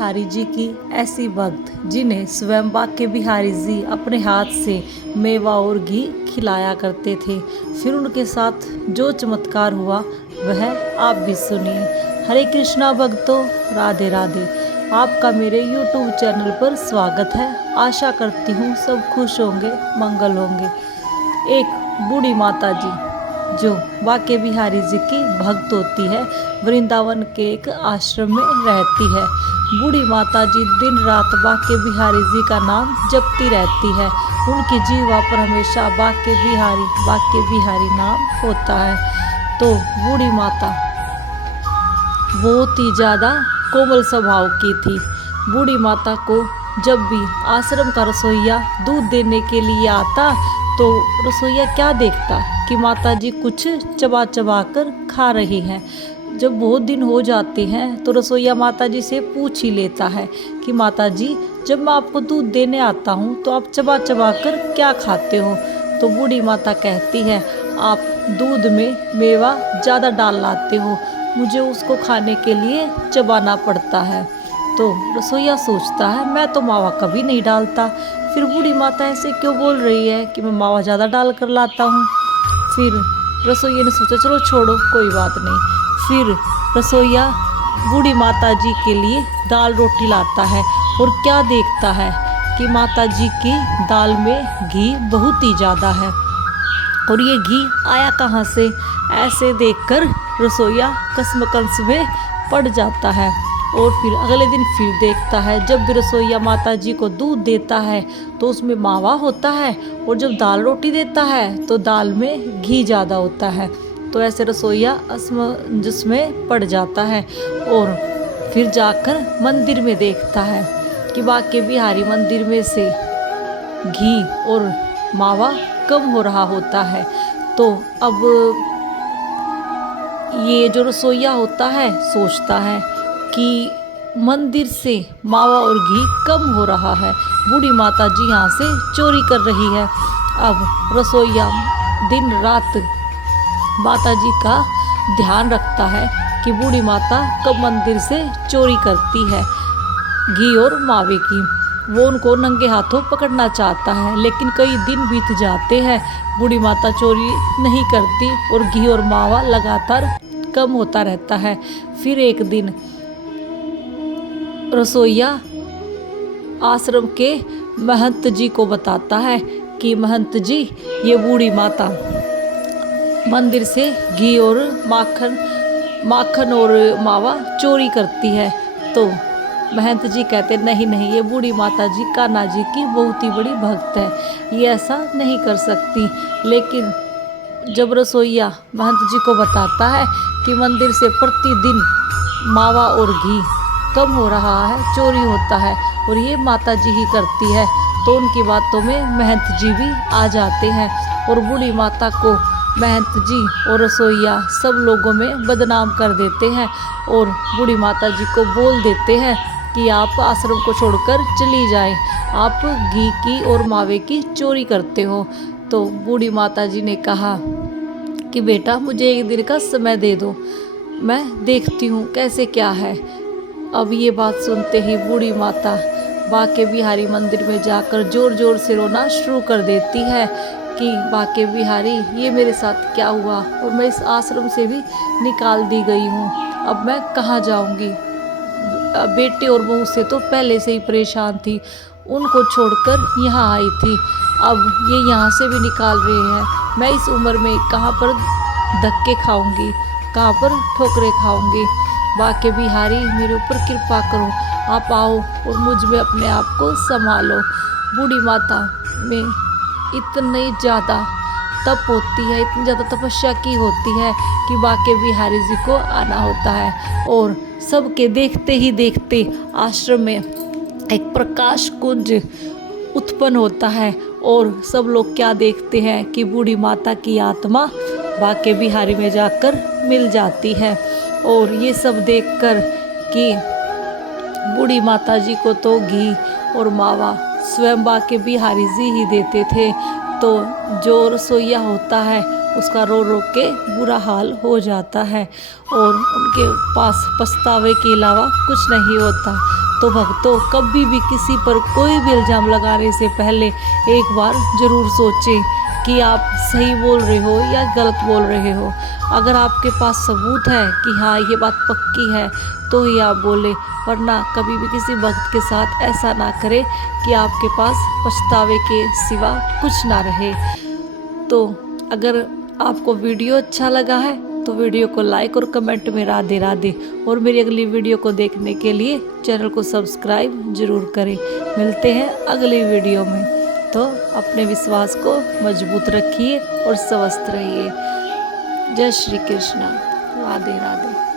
बिहारी जी की ऐसी भक्त जिन्हें स्वयं बाके बिहारी जी अपने हाथ से मेवा और घी खिलाया करते थे। फिर उनके साथ जो चमत्कार हुआ वह आप भी सुनिए। हरे कृष्णा भक्तों, राधे राधे। आपका मेरे YouTube चैनल पर स्वागत है। आशा करती हूँ सब खुश होंगे, मंगल होंगे। एक बूढ़ी माता जी जो बाके बिहारी जी की भक्त होती है, वृंदावन के एक आश्रम में रहती है। बूढ़ी माता जी दिन रात बाके बिहारी जी का नाम जपती रहती है। उनकी जीवा पर हमेशा बाके बिहारी नाम होता है। तो बूढ़ी माता बहुत ही ज़्यादा कोमल स्वभाव की थी। बूढ़ी माता को जब भी आश्रम का रसोइया दूध देने के लिए आता तो रसोइया क्या देखता कि माता जी कुछ चबा चबा कर खा रही हैं। जब बहुत दिन हो जाते हैं तो रसोइया माता जी से पूछ ही लेता है कि माता जी, जब मैं आपको दूध देने आता हूँ तो आप चबा चबा कर क्या खाते हो? तो बूढ़ी माता कहती है, आप दूध में मेवा ज़्यादा डाल लाते हो, मुझे उसको खाने के लिए चबाना पड़ता है। तो रसोइया सोचता है, मैं तो मावा कभी नहीं डालता, फिर बूढ़ी माता ऐसे क्यों बोल रही है कि मैं मावा ज़्यादा डाल कर लाता हूँ। फिर रसोइया ने सोचा चलो छोड़ो, कोई बात नहीं। फिर रसोइया बूढ़ी माता जी के लिए दाल रोटी लाता है और क्या देखता है कि माता जी की दाल में घी बहुत ही ज़्यादा है और ये घी आया कहाँ से? ऐसे देखकर रसोइया कसमकस में पड़ जाता है। और फिर अगले दिन फिर देखता है, जब भी रसोइया माता जी को दूध देता है तो उसमें मावा होता है और जब दाल रोटी देता है तो दाल में घी ज़्यादा होता है। तो ऐसे रसोइया असमंजस में पड़ जाता है और फिर जाकर मंदिर में देखता है कि बाके बिहारी मंदिर में से घी और मावा कम हो रहा होता है। तो अब ये जो रसोइया होता है सोचता है कि मंदिर से मावा और घी कम हो रहा है, बूढ़ी माता जी यहाँ से चोरी कर रही है। अब रसोइया दिन रात माता जी का ध्यान रखता है कि बूढ़ी माता कब मंदिर से चोरी करती है घी और मावे की। वो उनको नंगे हाथों पकड़ना चाहता है, लेकिन कई दिन बीत जाते हैं, बूढ़ी माता चोरी नहीं करती और घी और मावा लगातार कम होता रहता है। फिर एक दिन रसोइया आश्रम के महंत जी को बताता है कि महंत जी, ये बूढ़ी माता मंदिर से घी और माखन और मावा चोरी करती है। तो महंत जी कहते नहीं नहीं, ये बूढ़ी माता जी कान्हा जी की बहुत ही बड़ी भक्त है, ये ऐसा नहीं कर सकती। लेकिन जब रसोइया महंत जी को बताता है कि मंदिर से प्रतिदिन मावा और घी कम हो रहा है, चोरी होता है और ये माता जी ही करती है, तो उनकी बातों में महंत जी भी आ जाते हैं और बूढ़ी माता को महंत जी और रसोइया सब लोगों में बदनाम कर देते हैं और बूढ़ी माता जी को बोल देते हैं कि आप आश्रम को छोड़कर चली जाएं, आप घी की और मावे की चोरी करते हो। तो बूढ़ी माता जी ने कहा कि बेटा, मुझे एक दिन का समय दे दो, मैं देखती हूँ कैसे क्या है। अब ये बात सुनते ही बूढ़ी माता बाके बिहारी मंदिर में जाकर जोर जोर से रोना शुरू कर देती है कि बाके बिहारी, ये मेरे साथ क्या हुआ और मैं इस आश्रम से भी निकाल दी गई हूँ, अब मैं कहाँ जाऊँगी? बेटे और बहू से तो पहले से ही परेशान थी, उनको छोड़कर यहाँ आई थी, अब ये यहाँ से भी निकाल रहे हैं, मैं इस उम्र में कहाँ पर धक्के खाऊंगी, कहाँ पर ठोकरें खाऊंगी? बाके बिहारी, मेरे ऊपर कृपा करो, आप आओ और मुझ में अपने आप को संभालो। बूढ़ी माता में इतनी ज़्यादा तप होती है, इतनी ज़्यादा तपस्या की होती है कि बाके बिहारी जी को आना होता है और सबके देखते ही देखते आश्रम में एक प्रकाश कुंज उत्पन्न होता है और सब लोग क्या देखते हैं कि बूढ़ी माता की आत्मा बाके बिहारी में जाकर मिल जाती है। और ये सब देखकर कि बूढ़ी माता जी को तो घी और मावा स्वयं बाके बिहारी जी ही देते थे, तो जो रसोइया होता है उसका रो रो के बुरा हाल हो जाता है और उनके पास पछतावे के अलावा कुछ नहीं होता। तो भक्तों कभी भी किसी पर कोई भी इल्ज़ाम लगाने से पहले एक बार ज़रूर सोचें कि आप सही बोल रहे हो या गलत बोल रहे हो। अगर आपके पास सबूत है कि हाँ ये बात पक्की है तो ही आप बोले, वरना कभी भी किसी भक्त के साथ ऐसा ना करें कि आपके पास पछतावे के सिवा कुछ ना रहे। तो अगर आपको वीडियो अच्छा लगा है तो वीडियो को लाइक और कमेंट में राधे राधे, और मेरी अगली वीडियो को देखने के लिए चैनल को सब्सक्राइब जरूर करें। मिलते हैं अगली वीडियो में। तो अपने विश्वास को मजबूत रखिए और स्वस्थ रहिए। जय श्री कृष्ण। राधे राधे।